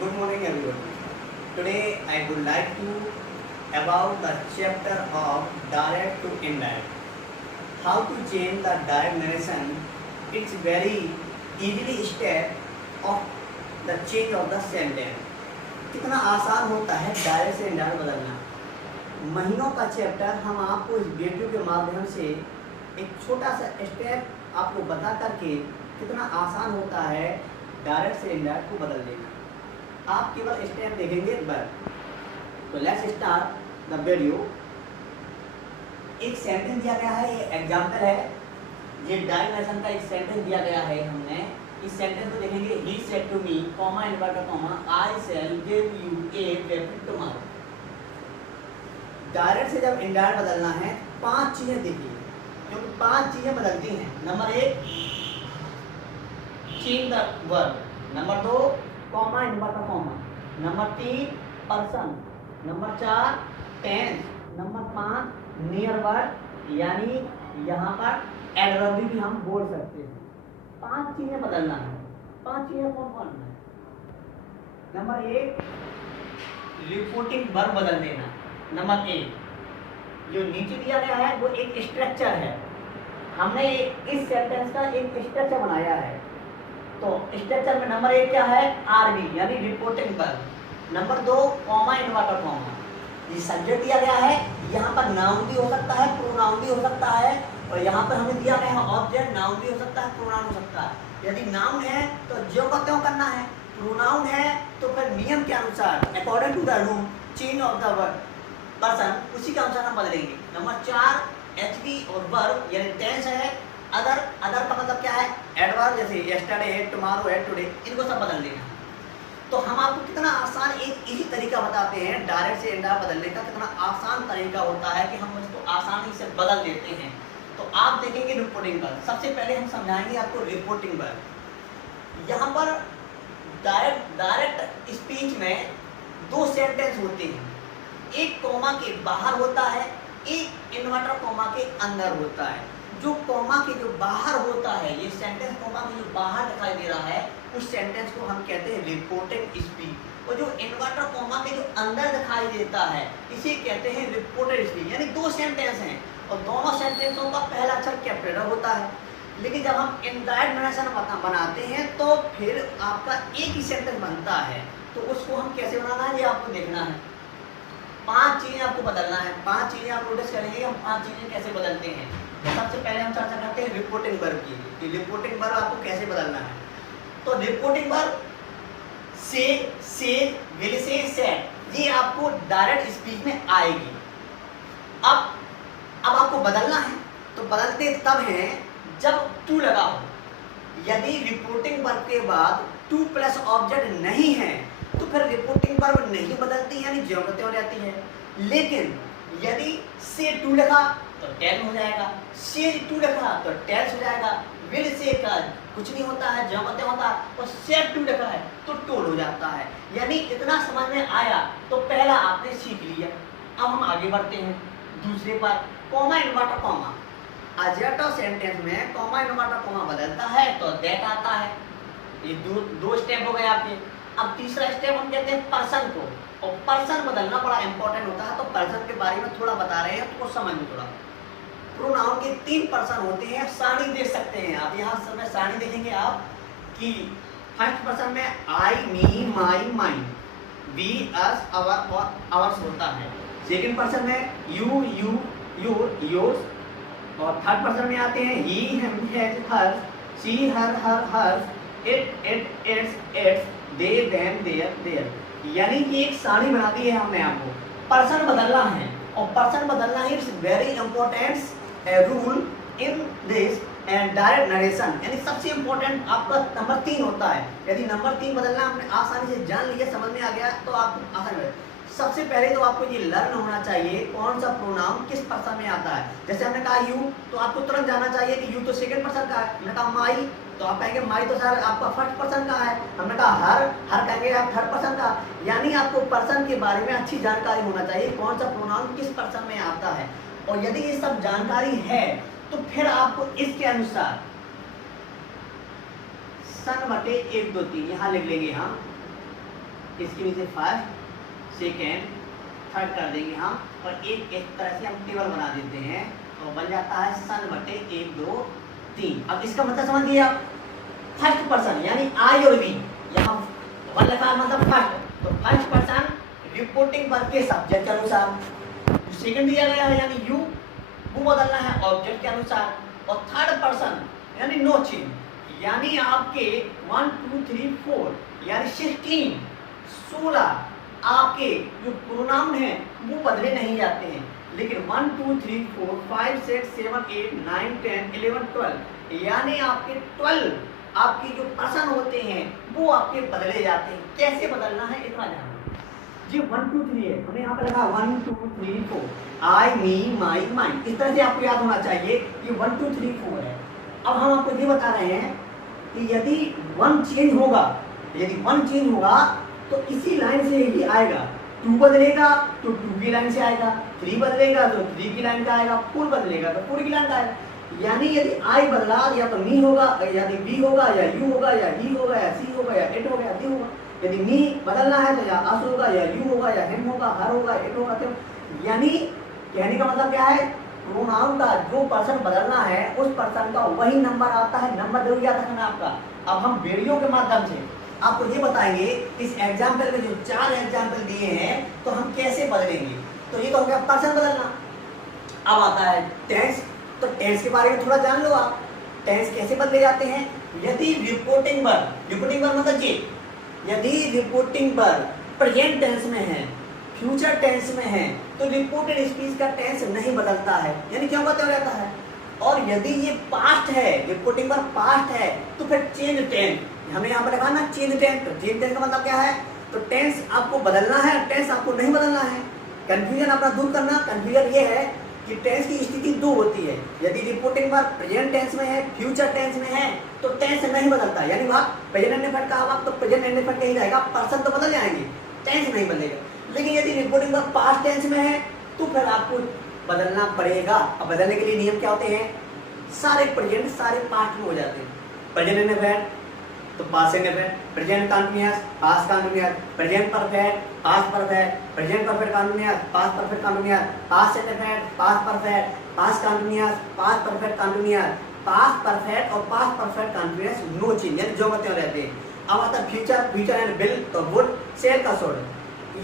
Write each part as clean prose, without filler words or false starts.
Good morning, everyone. Today I would like to about the chapter of direct to indirect. How to change the direct narration? It's very easily step of the change of the sentence. कितना आसान होता है direct से indirect बदलना। महीनों का chapter हम आपको इस वीडियो के माध्यम से एक छोटा सा स्टेप आपको बता करके कितना आसान होता है डायरेक्ट से इनडायरेक्ट को बदल देना। आप केवल स्टेप देखेंगे बस। तो लेट्स स्टार्ट द वीडियो। एक सेंटेंस दिया गया है, ये एग्जांपल है, ये डायरेक्ट नरेशन का एक सेंटेंस दिया गया है। हमने इस सेंटेंस को देखेंगे, he said to me comma inverter comma I shall give you a paper tomorrow. Direct से जब इनडायरेक्ट बदलना है 5 चीजें देखिए, क्योंकि 5 चीजें बदलती हैं। Number 1 change the verb, number 2 comma inverter comma, number 3 person, number 4 tense, number 5 near word, यानी यहाँ पर एडवर्ब भी हम बोल सकते हैं। 5 चीजें बदलना है। 5 चीजें कौन कौन है? नंबर 1 रिपोर्टिंग वर्ब बदल देना। नंबर 1 जो नीचे दिया गया है वो एक स्ट्रक्चर है। हमने इस सेंटेंस का एक स्ट्रक्चर बनाया है। तो स्ट्रक्चर में नंबर 1 क्या है? आरबी यानी reporting verb. Number 2 comma inverter comma, ये सब्जेक्ट दिया गया है, यहाँ पर नाउन भी हो सकता है, प्रोनाउन भी हो सकता है, और यहाँ पर हमें दिया गया है ऑब्जेक्ट, नाउन भी हो सकता है, प्रोनाउन हो सकता है। यदि नाउन है तो ज्यों का त्यों करना है, प्रोनाउन है तो फिर नियम के अनुसार according to the rule change of the word person, उसी के अनुसार हम बदलेंगे। नंबर 4 एचवी और वर्ब यानी टेंस है। अदर का मतलब क्या है? एडवर्ब, जैसे यस्टरडे है, टुमारो है, टुडे, इनको सब बदल देना। तो हम आपको कितना आसान एक इजी तरीका बताते हैं डायरेक्ट से इनडायरेक्ट बदलने का। कितना आसान तरीका होता है कि हम इसको आसानी से बदल देते हैं। तो आप देखेंगे रिपोर्टिंग वर्ब। सबसे पहले हम समझाएंगे आपको रिपोर्टिंग वर्ब। यहाँ पर डायरेक्ट स्पीच में 2 सेंटेंस होते हैं, एक कॉमा के बाहर होता है, एक इन्वर्टर कॉमा के अंदर होता है। जो कॉमा के जो बाहर होता है, ये सेंटेंस कॉमा के जो बाहर दिखाई दे रहा है, उस सेंटेंस को हम कहते हैं रिपोर्टेड स्पीच। और जो इन्वर्टर कॉमा के जो अंदर दिखाई देता है, इसे कहते हैं रिपोर्टेड स्पीच। यानी 2 सेंटेंस हैं और दोनों सेंटेंसों का पहला अक्षर कैपिटल होता है। लेकिन जब हम इनडायरेक्ट नरेशन बनाते हैं तो फिर आपका एक ही सेंटेंस बनता है। तो उसको हम कैसे बनाना है ये आपको देखना है। 5 चीजें आपको बदलना है। 5 चीजें आप नोटिस करेंगे, हम 5 चीजें कैसे बदलते हैं। तो सबसे पहले हम चर्चा करते हैं रिपोर्टिंग वर्ब की, कि रिपोर्टिंग वर्ब आपको कैसे बदलना है। तो रिपोर्टिंग वर्ब से, विल से, सेड, ये आपको डायरेक्ट स्पीच में आएगी। अब आपको बदलना है तो बदलते तब हैं जब टू लगा हो। यदि रिपोर्टिंग वर्ब के बाद टू प्लस ऑब्जेक्ट नहीं है तो फिर रिपोर्टिंग वर्ब नहीं बदलती, यानी ज्यों का त्यों रहती है। लेकिन यदि से टू लगा तो टेन हो जाएगा, से टू लिखा तो टेल्स हो जाएगा, विल से का कुछ नहीं होता है, ज्यों का त्यों होता है, और सेड टू लिखा है तो टोल हो जाता है। यानी इतना समझ में आया तो पहला आपने सीख लिया। अब हम आगे बढ़ते हैं दूसरे पर, comma inverter comma. Adjective sentence में कॉमा इनवर्टर कॉमा बदलता है तो दैट आता है। ये दो स्टेप हो गए आपके। अब तीसरा स्टेप हम कहते हैं पर्सन को, और पर्सन बदलना बड़ा इंपॉर्टेंट होता है। तो पर्सन के बारे में थोड़ा बता रहे हैं तो समझ में थोड़ा। प्रोनाउन के 3 पर्सन होते हैं, सारणी देख सकते हैं आप। यहाँ समय सारणी देखेंगे आप कि फर्स्ट पर्सन में आई, मी, माई, माइन, वी, अस, अवर और अवर्स होता है। सेकंड पर्सन में यू, योर, योर्स, और थर्ड पर्सन में आते हैं he, him, his, her, she, her, hers, it, its, they, them, their. यानी कि एक सारणी बना दी है हमने आपको। पर्सन बदलना है, और पर्सन बदलना है it's very important rule in this and direct narration. यानी सबसे इंपॉर्टेंट आपका नंबर 3 होता है। यदि नंबर 3 बदलना आपने आसानी से जान लिया, समझ में आ गया तो आप आसानी है। सबसे पहले तो आपको ये लर्न होना चाहिए कौन सा प्रोनाउन किस पर्सन में आता है। जैसे हमने कहा यू, तो आपको तुरंत जाना चाहिए कि यू तो सेकंड पर्सन का है। हमने कहा माई, तो आप कहेंगे माई तो सर आपका फर्स्ट पर्सन का है। हमने कहा हर कहेंगे आप थर्ड पर्सन का। यानी आपको पर्सन के बारे में अच्छी जानकारी होना चाहिए, कौन सा प्रोनाउन किस पर्सन में आता है। और यदि ये सब जानकारी है तो फिर आपको इसके अनुसार सन बटे 1 2 3 यहाँ लिख लेंगे हम। इसके नीचे फर्स्ट सेकेंड थर्ड कर देंगे हम, और एक तरह से हम टेबल बना देते हैं, तो बन जाता है सन बटे 1 2 3। अब इसका मतलब समझिए आप, फर्स्ट पर्सन यानी आई और वी, यहाँ वन लिखा मतलब फर्स्ट, तो फर्स्ट पर्सन रिपोर्टिंग वर्ब के सब्जेक्ट के अनुसार, सेकंड दिया गया है यानी यू, वो बदलना है ऑब्जेक्ट के अनुसार, और थर्ड पर्सन यानी नो चेंज, यानी आपके 1 2 3 4 यानी 16 आपके जो प्रोनाउन है वो बदले नहीं जाते हैं, लेकिन 1 2 3 4 5 6 7 8 9 10 11 12 यानी आपके 12 आपके जो पर्सन होते हैं वो आपके बदले जाते हैं। कैसे बदलना है इतना जानो जी। 1 2 3 है, हमने यहाँ पे लिखा 1 2 3 4 आई मी माई माइंड, इस तरह से आपको याद होना चाहिए ये 1 2 3 4 है। अब हम आपको ये बता रहे हैं कि यदि 1 चेंज होगा, यदि 1 चेंज होगा तो इसी लाइन से ही आएगा, 2 बदलेगा तो 2 की लाइन से आएगा, 3 बदलेगा तो 3 की लाइन का आएगा, 4 बदलेगा तो 4 की लाइन का आएगा। यानी यदि आई बदला या तो मी होगा, यदि बी होगा, या यू होगा, या ही होगा, या सी होगा, या इट होगा, या दी होगा। यदि मी बदलना है तो या अस होगा, या यू होगा, या हिम होगा, हर होगा, इट होगा, तो यानी कहने का मतलब क्या है, प्रोनाउन का जो पर्सन बदलना है उस पर्सन का वही नंबर आता है, नंबर जरूर याद रखना आपका। अब हम वीडियो के माध्यम से आपको ये बताएंगे इस एग्जाम्पल में जो 4 एग्जाम्पल दिए हैं तो हम कैसे बदलेंगे। तो ये तो हो गया पर्सन बदलना। अब आता है टेंस, तो टेंस के बारे में थोड़ा जान लो आप, टेंस कैसे बदले जाते हैं। यदि रिपोर्टिंग वर्ब मतलब ये, यदि रिपोर्टिंग वर्ब प्रेजेंट टेंस में है, फ्यूचर टेंस में है, तो रिपोर्टेड स्पीच का टेंस नहीं बदलता है, यानी क्या बदल रहता है। और यदि ये पास्ट है, रिपोर्टिंग वर्ब पास्ट है, तो फिर चेंज टेंस, हमें यहाँ पर लिखा ना चेंज टेंस, तो चेंज टेंस का मतलब क्या है, तो टेंस आपको बदलना है, टेंस आपको नहीं बदलना है। कंफ्यूजन अपना दूर करना, कंफ्यूजन ये है कि टेंस की स्थिति 2 होती है, यदि रिपोर्टिंग वर्ब प्रेजेंट टेंस में है, फ्यूचर टेंस में है, तो टेंस नहीं बदलता, यानी वहाँ प्रेजेंट इंडेफिनिट का वक्त तो प्रेजेंट इंडेफिनिट ही रहेगा, पर्सन तो बदल जाएंगे, टेंस नहीं बदलेगा। लेकिन यदि रिपोर्टिंग वर्ब पास्ट टेंस में है तो फिर आपको बदलना पड़ेगा। अब बदलने के लिए नियम क्या होते हैं, सारे प्रेजेंट सारे पास्ट में हो जाते हैं। Present indefinite to past indefinite, present continuous past continuous, present perfect past perfect, present perfect continuous past perfect continuous, past indefinite past perfect past continuous past perfect continuous, past perfect और past perfect continuous no change, यानी जो बते रहते हैं। अब आता है future, future and will to would, shall का सोड,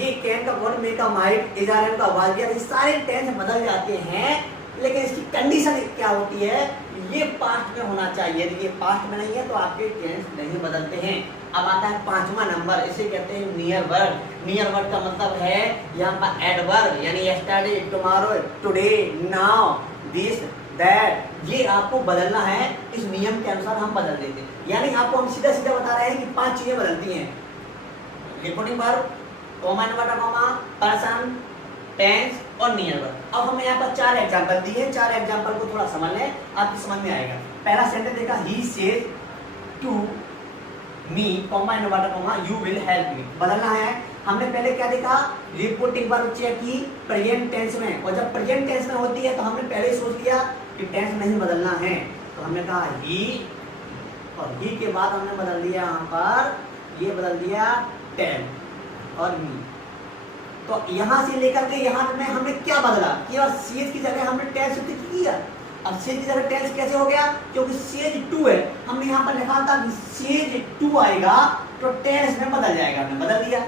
ये कैन का वुड, मे का माइट, इजारन का वाज, ये सारे टेंस बदल जाते हैं, लेकिन इसकी कंडीशन क्या होती है, ये पास्ट में होना चाहिए। यदि ये पास्ट में नहीं है तो आपके टेंस नहीं बदलते हैं। अब आता है 5वां नंबर, इसे कहते हैं नियर वर्ड। नियर वर्ड का मतलब है यहाँ पर एडवर्ब, यानी yesterday, tomorrow, today, now, this, that, ये आपको बदलना है। इस नियम के अनुसार हम बदल देते हैं, यानी आपको हम सीधा सीधा बता रहे हैं कि 5 चीजें बदलती हैं, reporting verb, comma inverted comma, person, tense और नियर वर्ब। अब हमने यहाँ पर 4 एग्जांपल दिए हैं, 4 एग्जांपल को थोड़ा समझ लें, आपकी समझ में आएगा। पहला सेंटेंस देखा, he says to me, comma inverted comma, you will help me, बदलना है। हमने पहले क्या देखा, रिपोर्टिंग वर्ब चेक की प्रेजेंट टेंस में, और जब प्रेजेंट टेंस में होती है तो हमने पहले ही सोच लिया कि टेंस नहीं बदलना है, तो हमने कहा ही, और ही के बाद हमने बदल दिया यहाँ पर, ये बदल दिया टेन और मी। तो यहाँ से लेकर के यहाँ में हमने क्या बदला, केवल सेज की जगह हमने टेंस किया। अब सेज की जगह टेंस कैसे हो गया, क्योंकि सेज 2 है, हमने यहाँ पर लिखा था कि सेज 2 आएगा तो टेंस में बदल जाएगा, हमने बदल दिया,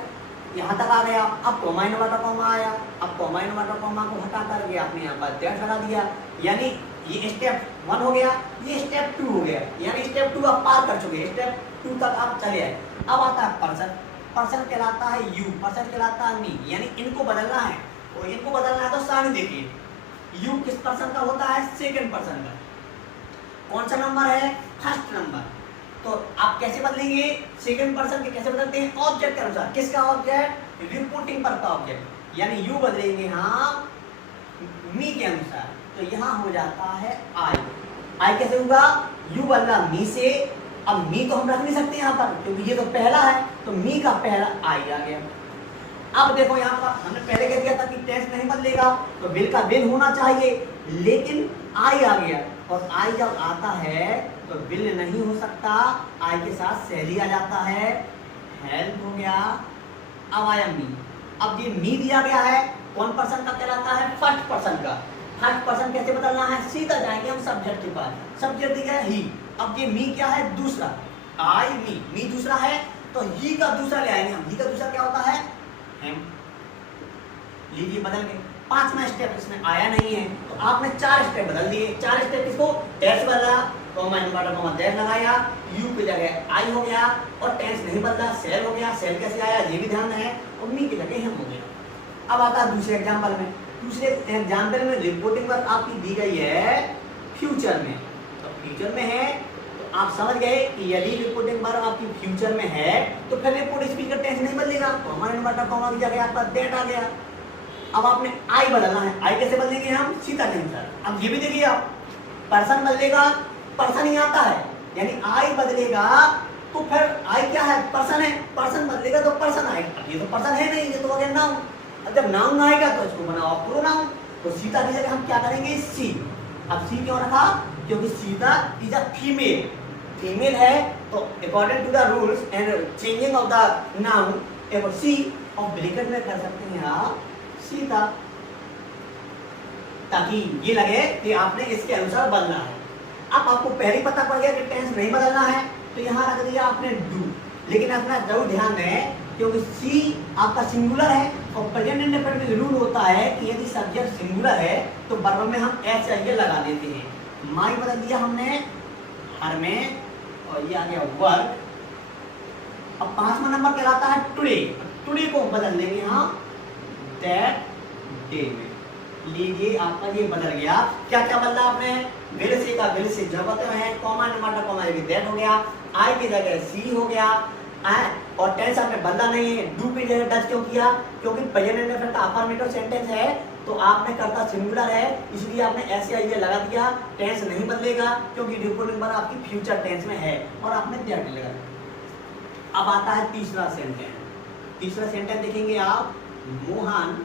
यहाँ तक आ गया। अब कॉमा इनवर्टेड कॉमा आया, अब कॉमा इनवर्टेड कॉमा को हटा करके आपने यहाँ पर टेंस हटा दिया, यानी ये स्टेप 1 हो गया, ये स्टेप 2 हो गया, यानी स्टेप 2 आप पार कर चुके, स्टेप 2 तक आप चले आए। अब आता है पर्सन, पर्सन कहलाता है यू, पर्सन कहलाता है मी, यानी इनको बदलना है, और इनको बदलना है तो साइन देखिए, यू किस पर्सन का होता है, सेकंड पर्सन का, कौन सा नंबर है, फर्स्ट नंबर। तो आप कैसे बदलेंगे, सेकंड पर्सन के कैसे बदलते हैं, ऑब्जेक्ट के अनुसार। किसका ऑब्जेक्ट, रिपोर्टिंग पर का ऑब्जेक्ट, यानी यू बदलेंगे हाँ मी के अनुसार, तो यहाँ हो जाता है आई। आई कैसे होगा, यू बदला मी से, अब मी तो हम रख नहीं सकते यहाँ पर क्योंकि ये तो पहला है, तो मी का पहला आई आ गया। अब देखो यहाँ पर हमने पहले कह दिया था कि टेंस नहीं बदलेगा, तो विल का विल होना चाहिए, लेकिन आई आ गया, और आई जब आता है तो विल नहीं हो सकता, आई के साथ शैली आ जाता है, हेल्प हो गया, अब आया मी। अब ये मी दिया गया है, कौन पर्सन का कहलाता है? फर्स्ट पर्सन का। फर्स्ट पर्सन कैसे बदलना है? सीधा जाएंगे हम सब्जेक्ट के पास। सब्जेक्ट दिया है ही। अब ये मी क्या है? दूसरा। आई मी, मी दूसरा है तो ही का दूसरा ले आएंगे हम। ही का दूसरा क्या होता है? हम। लीजिए बदल गए। 5वां स्टेप इसमें आया नहीं है तो आपने 4 स्टेप बदल दिए। 4 स्टेप किसको? टेंस बदला, कॉमा इन्वर्टर कॉमा दैट लगाया, यू की जगह आई हो गया, और टेंस नहीं बदला, सेल हो गया। सेल कैसे आया ये भी ध्यान है, और मी की जगह हम हो गया। अब आता है दूसरे एग्जांपल में। दूसरे एग्जांपल में रिपोर्टिंग वर्क आपकी दी गई है फ्यूचर में। तो फ्यूचर में है तो आप समझ गए कि यदि रिपोर्टिंग वर्क आपकी फ्यूचर में है तो फिर रिपोर्ट स्पीकर टेंस नहीं बदलेगा, कॉमा इन्वर्टर कॉमा की जगह आपका दैट आ गया। अब आपने आई बदलना है। आई कैसे बदलेंगे हम? सीधा टेंसर। अब ये भी देखिए आप, पर्सन बदलेगा, पर्सन ही आता है, यानी आई बदलेगा तो फिर आई क्या है? पर्सन है। पर्सन बदलेगा तो पर्सन आएगा। ये तो पर्सन है नहीं, ये तो हो गया नाउन। अब जब नाउन आएगा तो इसको बनाओ प्रोनाउन। तो सीता की जगह हम क्या करेंगे? सी। अब सी क्यों रखा? क्योंकि Sita is a female. Female है तो according to the rules and changing of the noun एवं सी और ब्रैकेट में कर सकते हैं आप सीता, ताकि ये लगे कि आपने इसके अनुसार बदलना है। अब आपको पहले पता पड़ गया कि टेंस नहीं बदलना है तो यहाँ रख दिया आपने डू। लेकिन अपना जरूर ध्यान दें क्योंकि सी आपका सिंगुलर है और प्रेजेंट इंडेफिनिट में रूल होता है कि यदि सब्जेक्ट सिंगुलर है तो वर्ब में हम एच आई लगा देते हैं। माई बदल दिया हमने हर में और ये आ गया वर्क। अब 5वां नंबर कहलाता है टुडे। टुडे को बदल देंगे यहाँ दैट डे में। लीजिए आपका ये बदल गया। क्या क्या बदला आपने? विल से का विल से जब है, कॉमा इन्वर्टर कॉमा दैट हो गया, आई की जगह सी हो गया, और टेंस आपने बदला नहीं है। डू की जगह डज क्यों किया? क्योंकि प्रेजेंट इंडेफिनिट का अफर्मेटिव सेंटेंस है तो आपने करता सिंगुलर है इसलिए आपने ऐसे आई लगा दिया। टेंस नहीं बदलेगा क्योंकि रिपोर्टिंग वर्ब आपकी फ्यूचर टेंस में है और आपने दैट लगा दिया। अब आता है तीसरा सेंटेंस। तीसरा सेंटेंस देखेंगे आप, मोहन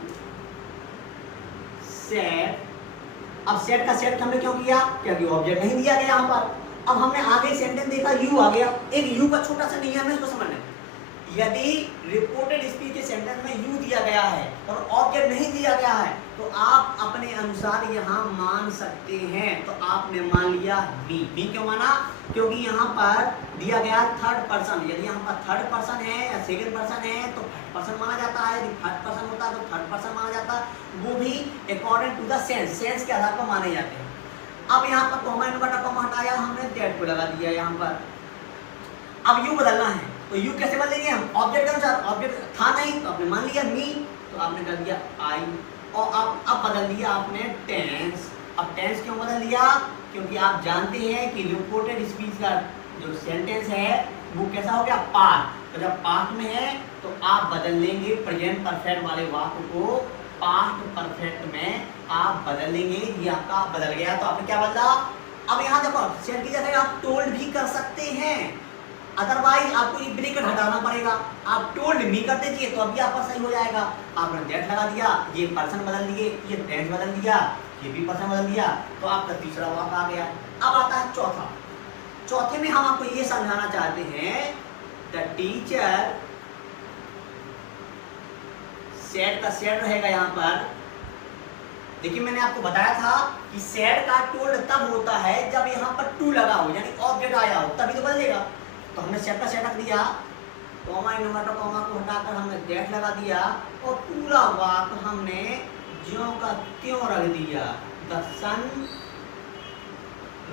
सेट। अब सेट का सेट हमने क्यों किया? क्योंकि ऑब्जेक्ट नहीं दिया गया यहाँ पर। अब हमने आगे सेंटेंस देखा यू आ गया। एक यू का छोटा सा नियम है, इसको समझना। यदि रिपोर्टेड स्पीच के सेंटेंस में यू दिया गया है और ऑब्जेक्ट नहीं दिया गया है तो आप अपने अनुसार यहाँ मान सकते हैं। तो आपने मान लिया बी। बी क्यों माना? क्योंकि यहाँ पर दिया गया थर्ड पर्सन। यदि यहाँ पर थर्ड पर्सन है या सेकंड पर्सन है तो थर्ड पर्सन माना जाता है। यदि थर्ड पर्सन होता है तो थर्ड पर्सन माना जाता है। वो भी according to the sense, sense के आधार पर माने जाते हैं। अब यहाँ पर कॉमा इन्वर्टर कॉमा हटाया हमने, दैट को लगा दिया यहाँ पर। अब यू बदलना है तो यू कैसे बदलेंगे हम? ऑब्जेक्ट के अनुसार। ऑब्जेक्ट था नहीं तो आपने मान लिया मी, तो आपने कर दिया आई। और अब बदल दिया आपने टेंस। अब टेंस क्यों बदल दिया? क्योंकि आप जानते हैं कि रिपोर्टेड स्पीच का जो सेंटेंस है वो कैसा हो गया? पास्ट। तो जब पास्ट में है तो आप बदल लेंगे प्रेजेंट परफेक्ट वाले वाक्य को पास्ट परफेक्ट में आप बदल लेंगे। ये आपका बदल गया तो आपने क्या बदला? अब यहाँ देखो सेट की जगह आप टोल्ड भी कर सकते हैं, अदरवाइज आपको ये ब्रैकेट हटाना पड़ेगा। आप टोल्ड मी कर दीजिए तो अभी आपका सही हो जाएगा। आपने दैट लगा दिया, ये पर्सन बदल दिए, ये टेंस बदल दिया, ये भी पर्सन बदल दिया, तो आपका तीसरा वाक्य आ गया। अब आता है चौथा। चौथे में हम आपको ये समझाना चाहते हैं द टीचर। सेट का सेट रहेगा यहाँ पर। देखिए मैंने आपको बताया था कि सेट का टोल्ड तब होता है जब यहाँ पर टू लगा हो, यानी ऑब्जेक्ट आया हो, तभी तो बदलेगा। तो हमने सेट का सेट रख दिया, कॉमा इन्वर्टर कॉमा को हटाकर हमने दैट लगा दिया और पूरा वाक्य हमने ज्यों का त्यों रख दिया। The sun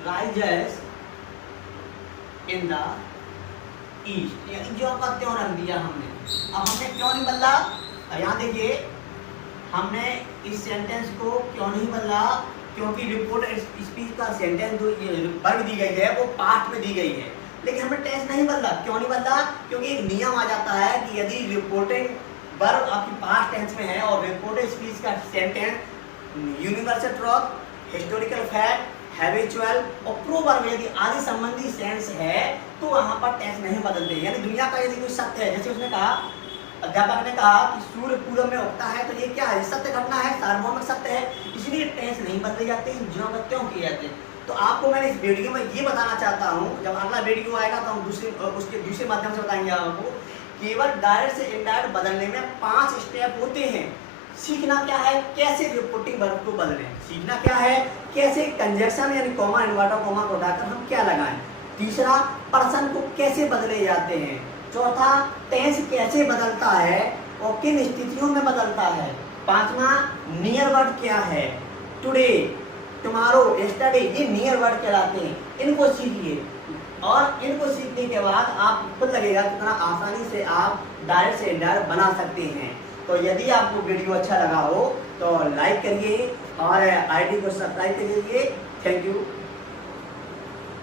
rises in the east, यानी ज्यों का त्यों रख दिया हमने। अब हमने क्यों नहीं बदला? यहाँ देखिए हमने इस सेंटेंस को क्यों नहीं बदला? क्योंकि रिपोर्टेड स्पीच का सेंटेंस जो वर्ब दी गई है वो पास्ट में दी गई है, लेकिन हमने टेंस नहीं बदला। क्यों नहीं बदला? क्योंकि एक नियम आ जाता है कि यदि रिपोर्टिंग वर्ब आपकी पास्ट टेंस में है और रिपोर्टेड स्पीच का sentence universal truth, historical fact, habitual और प्रोवर्ब यदि आदि संबंधी सेंस है तो वहां पर टेंस नहीं बदलते। यानी दुनिया का यदि कोई सत्य है, जैसे उसने कहा, अध्यापक ने कहा कि सूर्य पूरब में उगता है, तो ये क्या है? सत्य घटना है, सार्वभौमिक सत्य है, इसलिए टेंस नहीं बदले जाते हैं, ज्यों का त्यों किए जाते हैं। तो आपको मैंने इस वीडियो में ये बताना चाहता हूँ, जब अगला वीडियो आएगा तो हम उसके दूसरे माध्यम से बताएंगे आपको केवल डायरेक्ट से इनडायरेक्ट बदलने में 5 स्टेप होते हैं। सीखना क्या है, कैसे रिपोर्टिंग वर्ब को बदलें। सीखना क्या है, कैसे कंजक्शन यानी कॉमा इन्वर्टर कॉमा को हटाकर हम क्या लगाएं। तीसरा, पर्सन को कैसे बदले जाते हैं। चौथा, टेंस कैसे बदलता है और किन स्थितियों में बदलता है। पांचवा, नियर वर्ड क्या है। टुडे, टुमारो, यस्टरडे, ये नियर वर्ड कहलाते हैं। इनको सीखिए और इनको सीखने के बाद आप खुद लगेगा कितना आसानी से आप डायरेक्ट से इनडायरेक्ट बना सकते हैं। तो यदि आपको वीडियो अच्छा लगा हो तो लाइक करिए और आईडी को सब्सक्राइब करिए। Thank you.